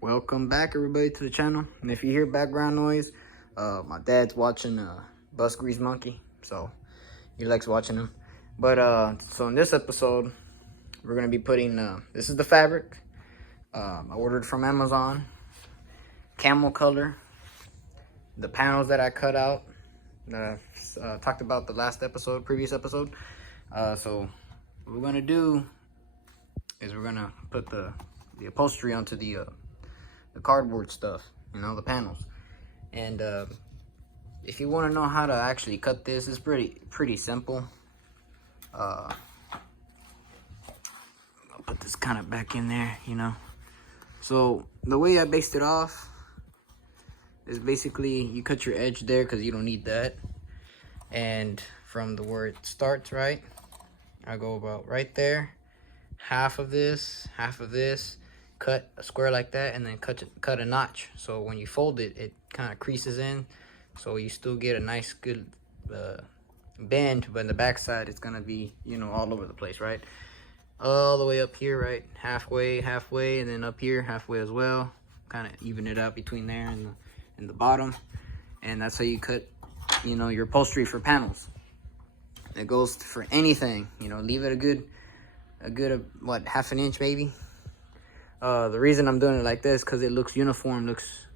Welcome back, everybody, to the channel. And if you hear background noise, my dad's watching Bus Grease Monkey, so he likes watching them. But so in this episode, we're gonna be putting this is the fabric I ordered from Amazon, camel color, the panels that I cut out that I talked about the previous episode. So what we're gonna do is we're gonna put the upholstery onto the cardboard stuff, the panels. And if you want to know how to actually cut this, it's pretty simple. I'll put this kind of back in there, So the way I based it off is basically you cut your edge there because you don't need that. And from the where it starts, right, I go about right there, half of this, cut a square like that, and then cut a notch. So when you fold it, it kind of creases in, so you still get a nice good bend, but in the back side it's gonna be all over the place, right? All the way up here, right, halfway, and then up here halfway as well. Kind of even it out between there and the bottom, and that's how you cut your upholstery for panels. It goes for anything, leave it a good what, half an inch maybe. The reason I'm doing it like this because it looks uniform, looks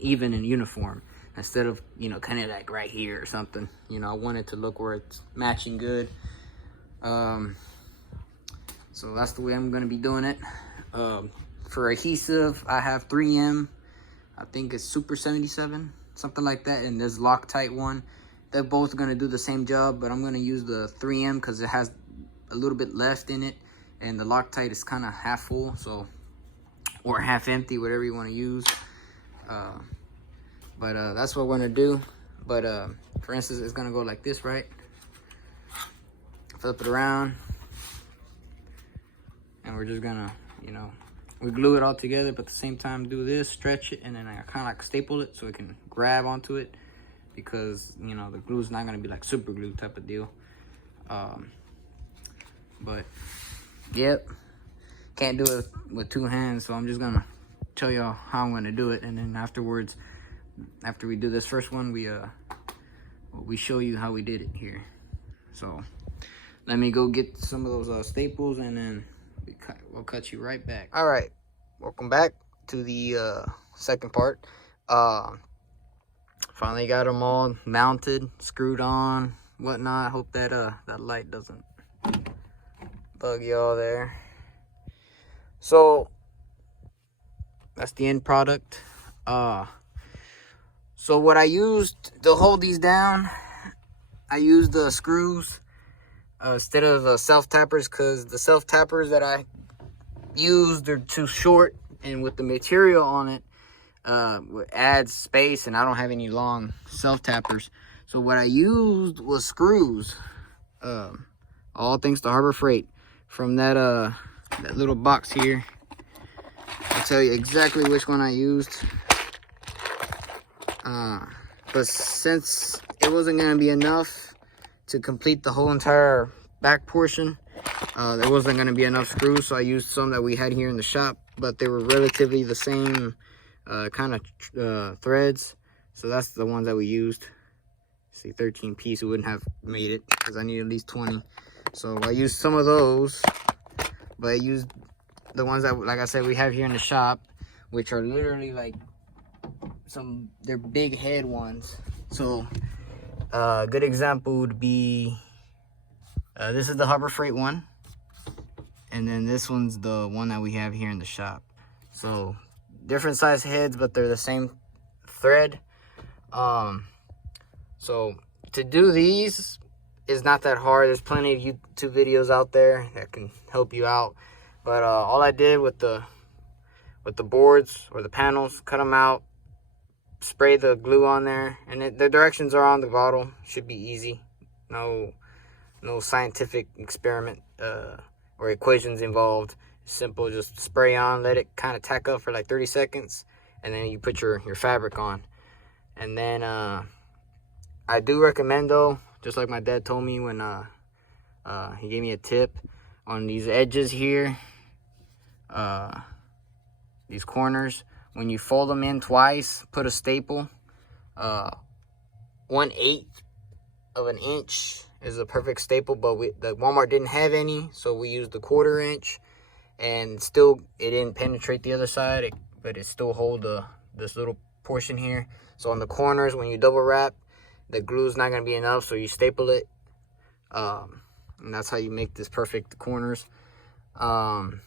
even and uniform, instead of kind of like right here or something. I want it to look where it's matching good. So that's the way I'm gonna be doing it. For adhesive, I have 3M. I think it's Super 77, something like that, and there's Loctite one. They're both gonna do the same job, but I'm gonna use the 3M because it has a little bit left in it, and the Loctite is kind of half full, so, or half empty, whatever you want to use. But that's what we're gonna do. But for instance, it's gonna go like this, right? Flip it around, and we're just gonna, we glue it all together, but at the same time do this, stretch it, and then I kind of like staple it so it can grab onto it, because the glue's not gonna be like super glue type of deal. But yep, can't do it with two hands, so I'm just gonna tell y'all how I'm gonna do it, and then afterwards, after we do this first one, we show you how we did it here. So let me go get some of those staples, and then we'll cut you right back. All right, welcome back to the second part. Finally got them all mounted, screwed on, whatnot. Hope that that light doesn't bug y'all there. So that's the end product. So what I used to hold these down, I used the screws instead of self-tappers, because the self-tappers that I used are too short, and with the material on it, adds space, and I don't have any long self-tappers. So what I used was screws, all thanks to Harbor Freight, from that little box here. I'll tell you exactly which one I used. But since it wasn't gonna be enough to complete the whole entire back portion, there wasn't gonna be enough screws, so I used some that we had here in the shop, but they were relatively the same kind of threads, so that's the ones that we used. See, 13 piece, we wouldn't have made it because I need at least 20. So I used some of those, but I used the ones that, like I said, we have here in the shop, which are literally like they're big head ones. So a good example would be, this is the Harbor Freight one, and then this one's the one that we have here in the shop. So different size heads, but they're the same thread. So to do these is not that hard. There's plenty of YouTube videos out there that can help you out. But all I did with the boards or the panels, cut them out, spray the glue on there, and the directions are on the bottle. Should be easy. No scientific experiment or equations involved. Simple, just spray on, let it kind of tack up for like 30 seconds, and then you put your fabric on. And then I do recommend, though, just like my dad told me when he gave me a tip on these edges here, these corners. When you fold them in twice, put a staple. 1/8 of an inch is a perfect staple, but the Walmart didn't have any, so we used the 1/4 inch, and still it didn't penetrate the other side, but it still hold this little portion here. So on the corners, when you double wrap, the glue's not gonna be enough, so you staple it, and that's how you make this perfect corners. And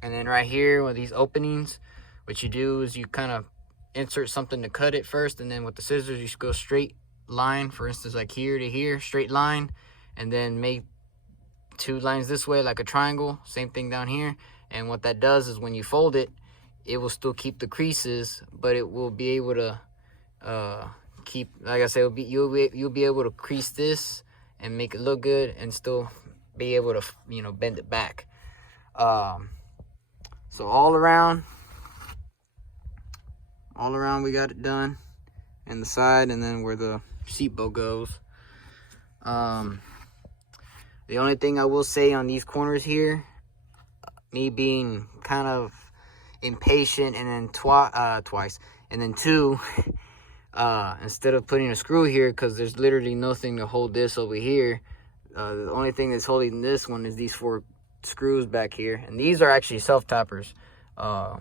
then right here with these openings, what you do is you kind of insert something to cut it first, and then with the scissors you just go straight line, for instance, like here to here, straight line, and then make 2 lines this way like a triangle. Same thing down here. And what that does is when you fold it, it will still keep the creases, but it will be able to keep, like I said, you'll be able to crease this and make it look good, and still be able to, you know, bend it back. So all around we got it done, and the side, and then where the seat bow goes. The only thing I will say on these corners here, me being kind of impatient, and then twice, and then 2, instead of putting a screw here, because there's literally nothing to hold this over here. The only thing that's holding this one is these 4 screws back here, and these are actually self-tappers, for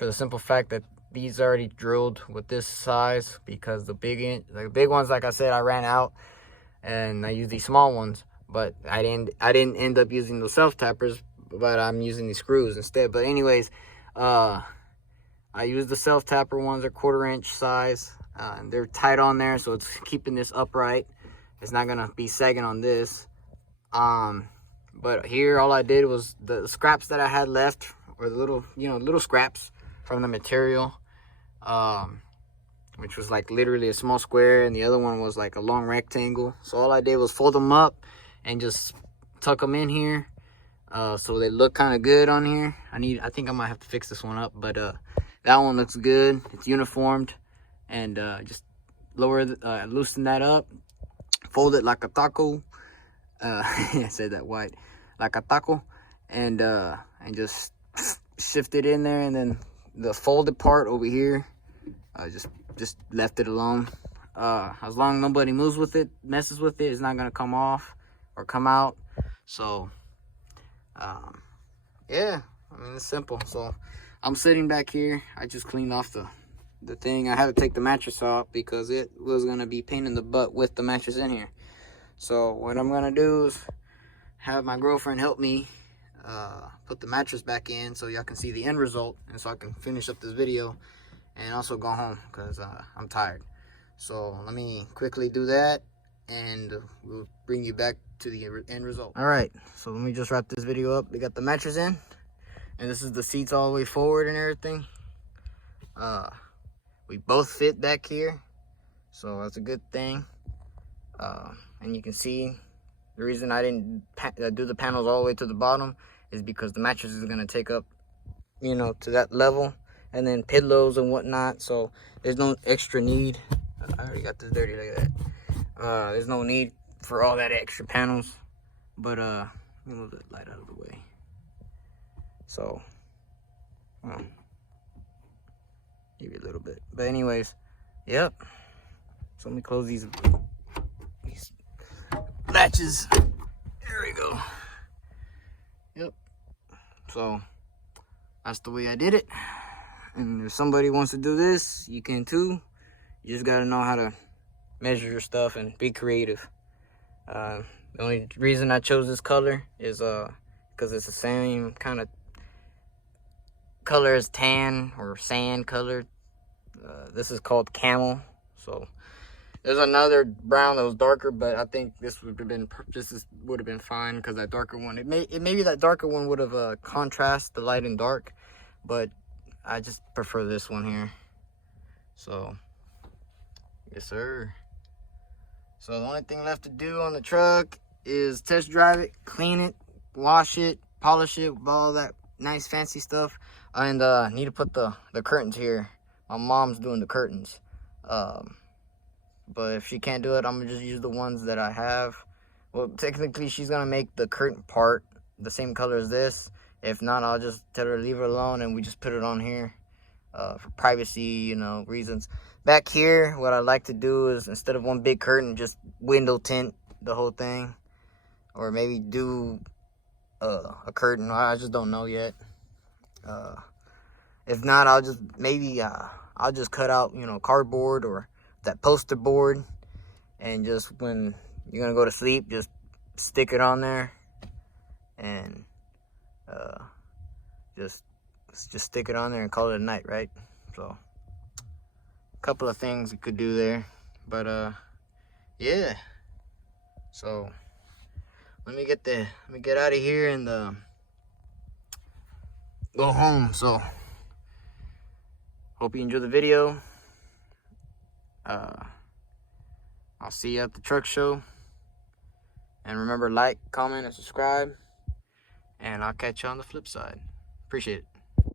the simple fact that these are already drilled with this size, because the big ones, like I said, I ran out and I used these small ones, but I didn't end up using those self-tappers, but I'm using these screws instead. But anyways, I used the self-tapper ones. They're 1/4 inch size, and they're tight on there, so it's keeping this upright. It's not gonna be sagging on this. But here all I did was the scraps that I had left, or the little scraps from the material, which was like literally a small square, and the other one was like a long rectangle. So all I did was fold them up and just tuck them in here, so they look kind of good on here. I think I might have to fix this one up, but that one looks good. It's uniformed, and just loosen that up, fold it like a taco. I said that white, like a taco, and just shift it in there, and then the folded part over here, I just left it alone. As long as nobody messes with it, it's not gonna come off or come out. So yeah, I mean, it's simple. So I'm sitting back here. I just cleaned off the thing. I had to take the mattress off because it was gonna be pain in the butt with the mattress in here. So what I'm gonna do is have my girlfriend help me put the mattress back in, so y'all can see the end result, and so I can finish up this video and also go home, because I'm tired. So let me quickly do that, and we'll bring you back to the end result. All right, so let me just wrap this video up. We got the mattress in, and this is the seats all the way forward and everything. We both fit back here, so that's a good thing. And you can see the reason I didn't do the panels all the way to the bottom is because the mattress is going to take up, you know, to that level, and then pillows and whatnot. So there's no extra need. I already got this dirty like that. There's no need for all that extra panels, but let me move the light out of the way. So maybe a little bit, but anyways, yep. So let me close these latches. There we go. Yep. So that's the way I did it. And if somebody wants to do this, you can too. You just gotta know how to measure your stuff and be creative. The only reason I chose this color is because it's the same kind of color as tan or sand colored. This is called camel. So there's another brown that was darker, but I think this would have been fine, because that darker one, maybe that darker one would have contrast the light and dark, but I just prefer this one here. So yes sir. So the only thing left to do on the truck is test drive it, clean it, wash it, polish it, all that nice fancy stuff, and need to put the curtains here. My mom's doing the curtains. But if she can't do it, I'm gonna just use the ones that I have. Well, technically she's gonna make the curtain part the same color as this, If not, I'll just tell her to leave it alone and we just put it on here for privacy, you know, reasons. Back here, what I like to do is, instead of one big curtain, just window tint the whole thing. Or maybe do a curtain. I just don't know yet. If not, I'll just I'll just cut out, you know, cardboard or that poster board, and just when you're gonna go to sleep, just stick it on there, and just stick it on there and call it a night, right? So a couple of things you could do there, but yeah. So let me get out of here and go home. So hope you enjoyed the video. I'll see you at the truck show. And remember, like, comment, and subscribe. And I'll catch you on the flip side. Appreciate it.